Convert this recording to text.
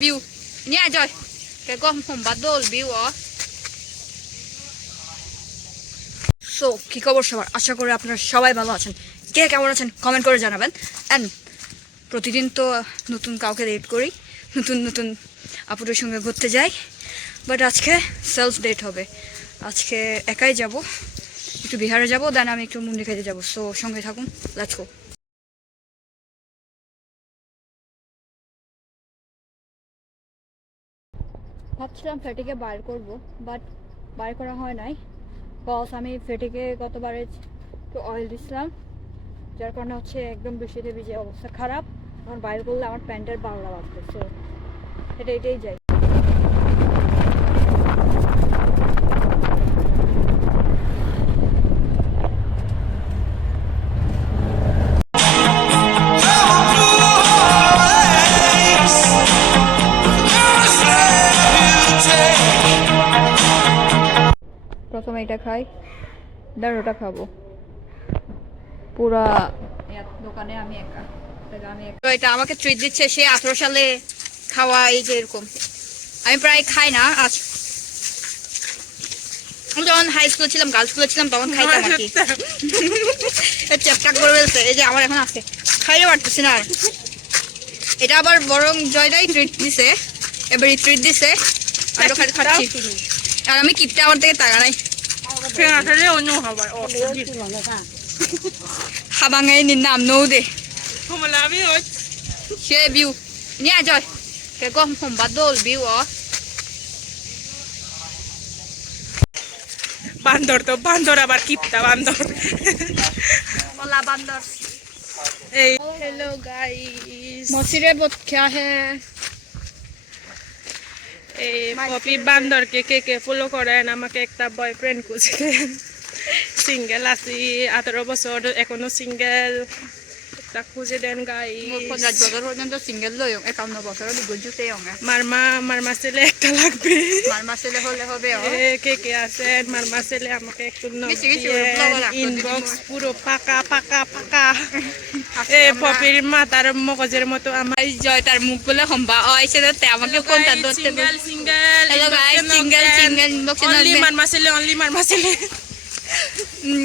view nha trời cái con không bắt đồ view ó so কি খবর সবার আশা করি আপনারা সবাই ভালো আছেন কে কেমন আছেন কমেন্ট করে জানাবেন এন্ড প্রতিদিন তো নতুন কাউকে ডেট করি নতুন নতুন আপুদের সঙ্গে ঘুরতে যাই বাট আজকে সেলফ ডেট হবে আজকে একাই যাব একটু বিহারে যাব দেন আমি একটু মুন্ডি খাইতে যাব সো সঙ্গে থাকুন লেটস গো ভাবছিলাম ফেটিকে বার করব বাট বার করা হয় নাই কজ আমি ফেটিকে গতবারে একটু অয়েল দিছিলাম যার কারণে হচ্ছে একদম বৃষ্টিতে ভিজে অবস্থা খারাপ আমার বাইরে করলে আমার প্যান্টের বাংলা বাজবে সো এটাই যাই প্রথমে এটা খাই দেন ওটা খাবো পুরা দোকানে আমি একা এটা আমাকে ট্রিট দিচ্ছে সে 18 সালে খাওয়া এই যে এরকম আমি প্রায় খাই না আজ আমি যখন হাই স্কুলে ছিলাম গার্লস স্কুলে ছিলাম তখন খাইতাম আর কি চ্যাপটা করে ফেলছে এই যে আমার এখন আছে খাইতে পারতেছি না আর এটা আবার বরং জয়দাই ট্রিট দিছে এবারে ট্রিট দিছে আর আমি কিপটা আমার থেকে টাকা নাই habangay ni nam no de she view nha trời cái con không bắt đồ view ó বান্দর তো বান্দর আবার কিপটা বান্দর hola bandor এই hello guys mosire bot kya hai এই পপি বান্দরকে কে ফলো করেন আমাকে একটা বয়ফ্রেন্ড খুঁজে দেন সিঙ্গেল আছি 18 বছর এখনো সিঙ্গেল একটা খুঁজে দেন গাইস 15 বছর পর্যন্ত সিঙ্গেল লই 51 বছর গুজুতে হঙ্গা মারমা ছেলে একটা লাগবে মারমা ছেলে হলে হবে কে আছেন মারমা ছেলে আমাকে একটু ইনবক্স পুরো পাকা এ পপির মাতার মগজের মতো আমার জয় তার মুখ বলে হম্বা আইছে তে আমাকে কোন তার ধরতে single hello guys single inbox only Marma ছেলে